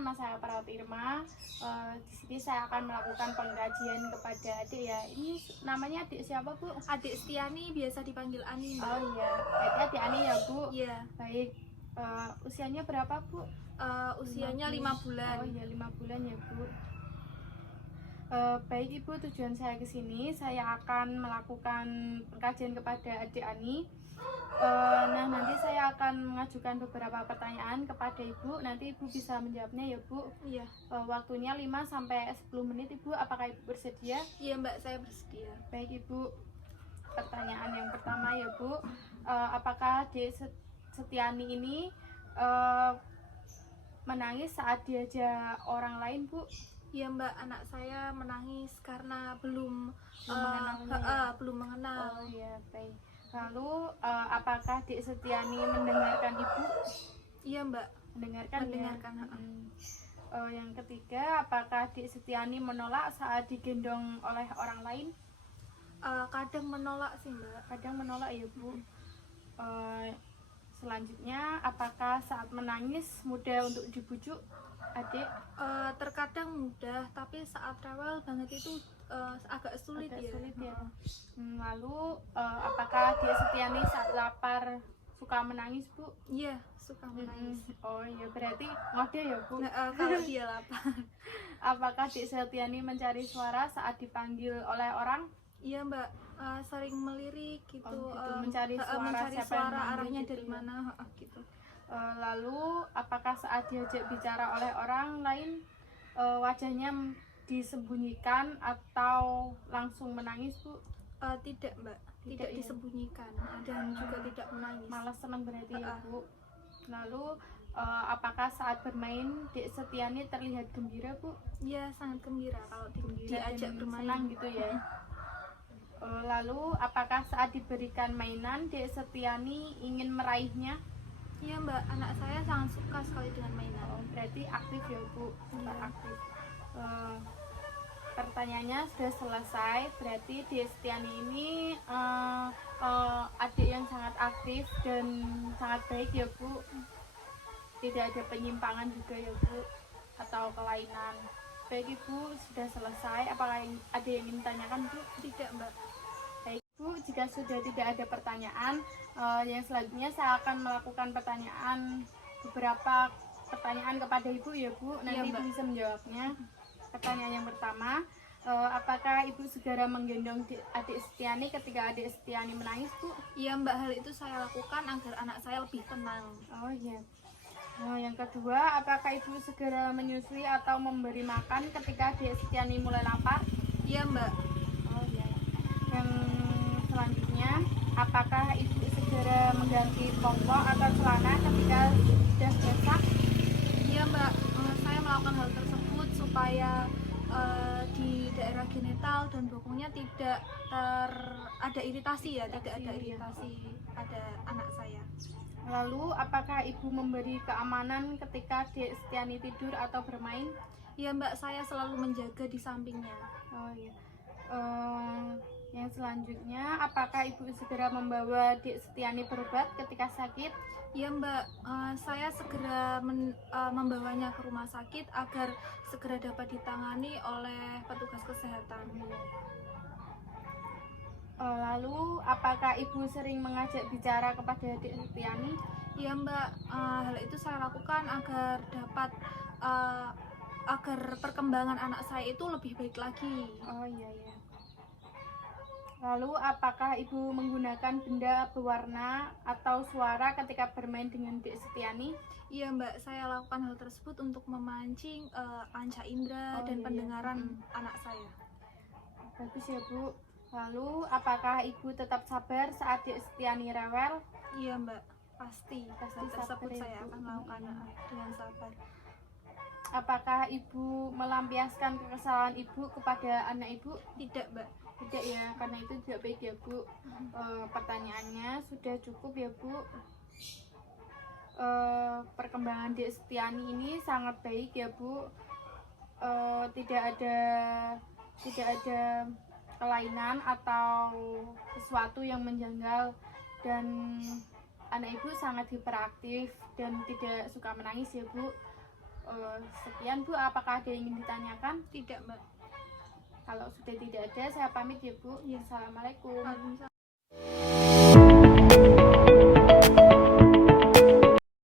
nama saya Parawat Irma. Di sini saya akan melakukan pengkajian kepada adik ya. Ini namanya adik siapa Bu? Adik Setiani, biasa dipanggil Ani, Mbak. Oh iya, berarti adik Ani ya Bu? Iya. Baik, usianya berapa Bu? Usianya 5 bulan. Oh iya, 5 bulan ya Bu. Baik Ibu, tujuan saya ke sini, saya akan melakukan pengkajian kepada adik Ani. Nah, nanti saya akan mengajukan beberapa pertanyaan kepada Ibu. Nanti Ibu bisa menjawabnya ya Bu. Iya. Waktunya 5-10 menit Ibu. Apakah Ibu bersedia? Iya Mbak, saya bersedia. Baik Ibu. Pertanyaan yang pertama ya Bu. Apakah adik Setiani ini menangis saat diajak orang lain Bu? Iya Mbak, anak saya menangis karena belum mengenalnya. belum mengenal. Oh iya, baik. Lalu apakah adik Setiani mendengarkan Ibu? Iya Mbak, Mendengarkan mendengarkan. ya. Yang ketiga, apakah adik Setiani menolak saat digendong oleh orang lain? Kadang menolak sih Mbak. Kadang menolak ya Bu. Selanjutnya, apakah saat menangis mudah untuk dibujuk adik? Terkadang mudah, tapi saat rewel banget itu agak sulit ya. Lalu apakah adik Setiani saat lapar suka menangis Bu? Iya, suka menangis. Oh iya, berarti ngode ya Bu? Kalau dia lapar. Apakah adik Setiani mencari suara saat dipanggil oleh orang? Iya Mbak, sering melirik gitu, mencari mencari siapa yang suara manggil arahnya gitu dari ya? mana gitu. Lalu apakah saat diajak bicara oleh orang lain wajahnya disembunyikan atau langsung menangis Bu? Tidak Mbak, Tidak tidak ya? disembunyikan dan juga tidak menangis. Malah senang berarti ya Bu. Lalu apakah saat bermain Dek Setiani terlihat gembira Bu? Iya, sangat gembira kalau diajak Dan bermain. senang gitu ya. Lalu apakah saat diberikan mainan Dek Setiani ingin meraihnya? Iya Mbak, anak saya sangat suka sekali dengan mainan. Berarti aktif ya Bu? Iya. Aktif. Pertanyaannya sudah selesai. Berarti Dek Setiani ini adik yang sangat aktif dan sangat baik ya Bu. Tidak ada penyimpangan juga ya Bu, atau kelainan. Baik Ibu, sudah selesai. Apakah ada yang ingin ditanyakan Bu? Tidak Mbak. Baik Bu, jika sudah tidak ada pertanyaan, yang selanjutnya saya akan melakukan beberapa pertanyaan kepada Ibu ya Bu. Nanti Iya, Ibu bisa menjawabnya. Pertanyaan yang pertama, apakah Ibu segera menggendong adik Setiani ketika adik Setiani menangis Bu? Iya Mbak, hal itu saya lakukan agar anak saya lebih tenang. Oh iya. Yang kedua, apakah Ibu segera menyusui atau memberi makan ketika adik Setiani mulai lapar? Iya Mbak. Oh iya. Yang selanjutnya, apakah Ibu segera mengganti popok atau celana ketika sudah basah? Iya Mbak, saya melakukan hal tersebut supaya di daerah genital dan bokongnya tidak ada iritasi ya, tidak ada iritasi pada anak saya. Lalu, apakah Ibu memberi keamanan ketika Dek Setiani tidur atau bermain? Iya Mbak, saya selalu menjaga di sampingnya. Oh iya. Yang selanjutnya, apakah Ibu segera membawa Dek Setiani berobat ketika sakit? Iya Mbak, saya segera membawanya ke rumah sakit agar segera dapat ditangani oleh petugas kesehatan. Lalu, apakah Ibu sering mengajak bicara kepada Dek Setiani? Iya Mbak, hal itu saya lakukan agar dapat agar perkembangan anak saya itu lebih baik lagi. Oh iya ya. Lalu, apakah Ibu menggunakan benda berwarna atau suara ketika bermain dengan Dek Setiani? Iya Mbak, saya lakukan hal tersebut untuk memancing panca indera dan pendengaran anak saya. Bagus ya Bu. Lalu, apakah Ibu tetap sabar saat Dek Setiani rewel? Iya Mbak, pasti tersebut sabar ya, saya Bu. akan melakukan dengan sabar. Apakah Ibu melampiaskan kekesalan Ibu kepada anak Ibu? Tidak Mbak. Tidak ya, karena itu tidak baik ya Bu. Pertanyaannya sudah cukup ya Bu. Perkembangan Dek Setiani ini sangat baik ya Bu. Tidak ada kelainan atau sesuatu yang menjanggal, dan anak Ibu sangat hiperaktif dan tidak suka menangis ya Bu. Sekian Bu, apakah ada yang ingin ditanyakan? Tidak, Mbak. Kalau sudah tidak ada, saya pamit ya Bu. Ya. Assalamualaikum. Waalaikumsalam.